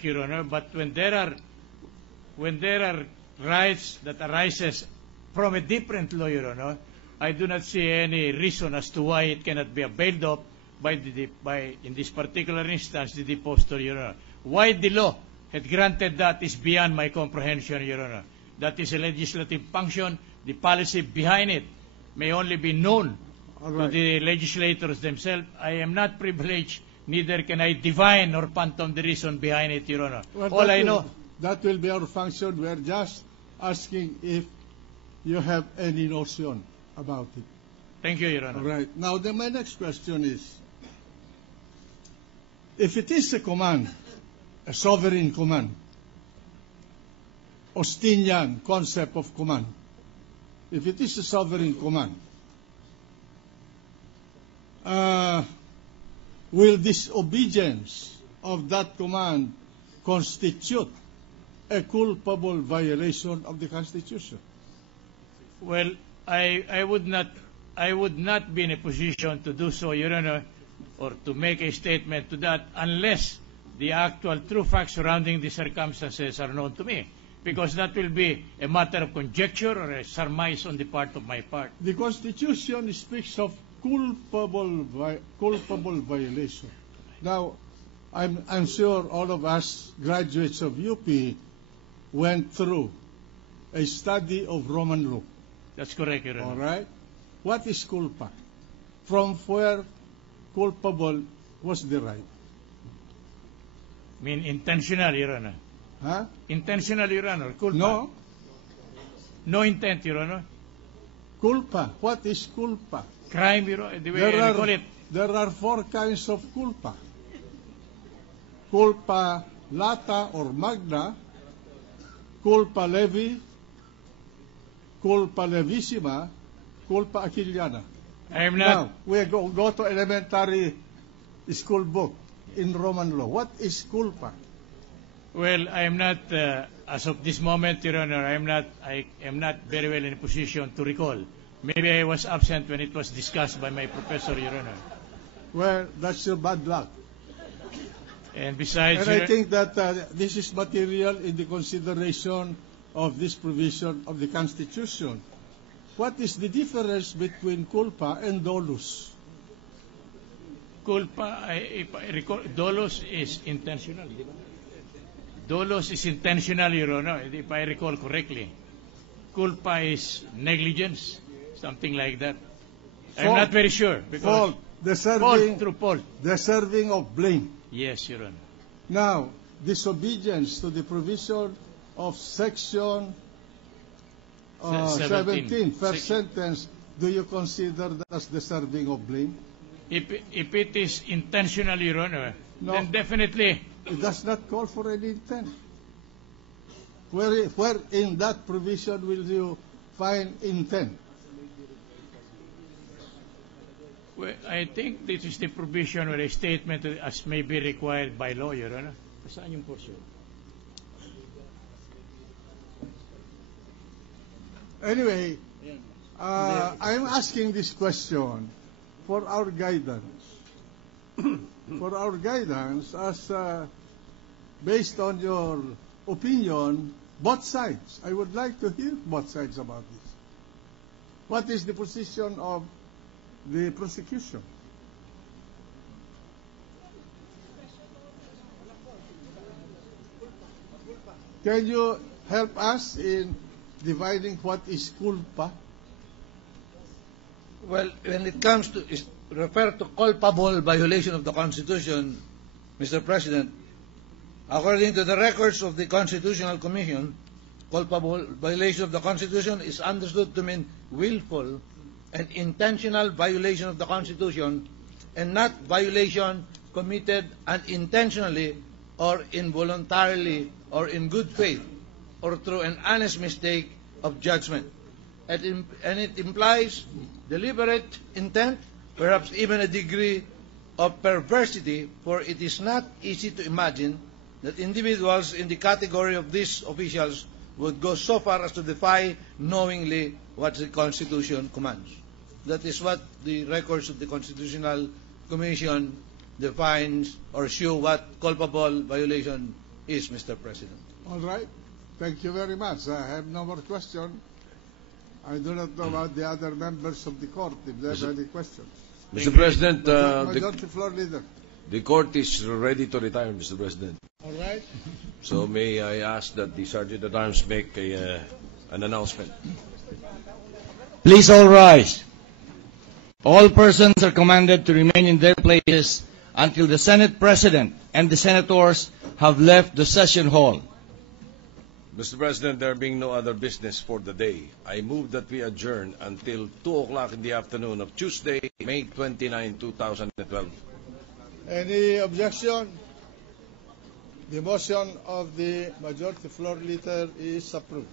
correct, Your Honor, but when there are rights that arises from a different law, Your Honor, I do not see any reason as to why it cannot be availed of by in this particular instance, the depository, Your Honor. Why the law had granted that is beyond my comprehension, Your Honor. That is a legislative function. The policy behind it may only be known to the legislators themselves. I am not privileged, neither can I divine or phantom the reason behind it, Your Honor. Well, all I know... That will be our function. We are just asking if you have any notion about it. Thank you, Your Honor. All right. Now, my next question is, if it is a command, a sovereign command, Austinian concept of command, if it is a sovereign command, will disobedience of that command constitute a culpable violation of the Constitution? Well, I would not be in a position to do so, Your Honor, or to make a statement to that unless the actual true facts surrounding the circumstances are known to me, because that will be a matter of conjecture or a surmise on the part of my part. The Constitution speaks of culpable violation. Now, I'm sure all of us graduates of UP went through a study of Roman law. That's correct, Your Honor. All right. What is culpa? From where culpable was derived? I mean intentional, Your Honor. Huh? Intentional, Your Honor. Culpa. No. No intent, Your Honor. Culpa. What is culpa? Crime, Your Honor. The way I call it. There are 4 kinds of culpa. Culpa lata or magna, culpa levi, culpa levissima, culpa aquiliana. I am not... Now, we go to elementary school book in Roman law. What is culpa? Well, I am not, as of this moment, Your Honor, I am not very well in a position to recall. Maybe I was absent when it was discussed by my professor, Your Honor. Well, that's your bad luck. And besides... And I think that this is material in the consideration of this provision of the Constitution. What is the difference between culpa and dolus? Culpa, if I recall, dolus is intentional. Dolus is intentional, Your Honor, if I recall correctly. Culpa is negligence, something like that. Fault. I'm not very sure. Fault. Fault. Deserving of blame. Yes, Your Honor. Now, disobedience to the provision of Section 17, first sentence, do you consider that as deserving of blame? If it is intentional, Your Honor, no, then definitely... It does not call for any intent. Where in that provision will you find intent? Well, I think this is the provision or a statement as may be required by law, Your Honor. Saan yung portion? Anyway, I'm asking this question for our guidance. For our guidance, as based on your opinion, both sides. I would like to hear both sides about this. What is the position of the prosecution? Can you help us in dividing what is culpa? Well, when it comes to refer to culpable violation of the Constitution, Mr. President, according to the records of the Constitutional Commission, culpable violation of the Constitution is understood to mean willful and intentional violation of the Constitution, and not violation committed unintentionally or involuntarily or in good faith or through an honest mistake of judgment. And it implies deliberate intent, perhaps even a degree of perversity, for it is not easy to imagine that individuals in the category of these officials would go so far as to defy knowingly what the Constitution commands. That is what the records of the Constitutional Commission defines or show what culpable violation is, Mr. President. All right. Thank you very much. I have no more question. I do not know about the other members of the court if they have any questions. Mr. President, Majority Floor Leader. the court is ready to retire, Mr. President. All right. So may I ask that the Sergeant at Arms make an announcement? Please all rise. All persons are commanded to remain in their places until the Senate President and the Senators have left the session hall. Mr. President, there being no other business for the day, I move that we adjourn until 2 o'clock in the afternoon of Tuesday, May 29, 2012. Any objection? The motion of the Majority Floor Leader is approved.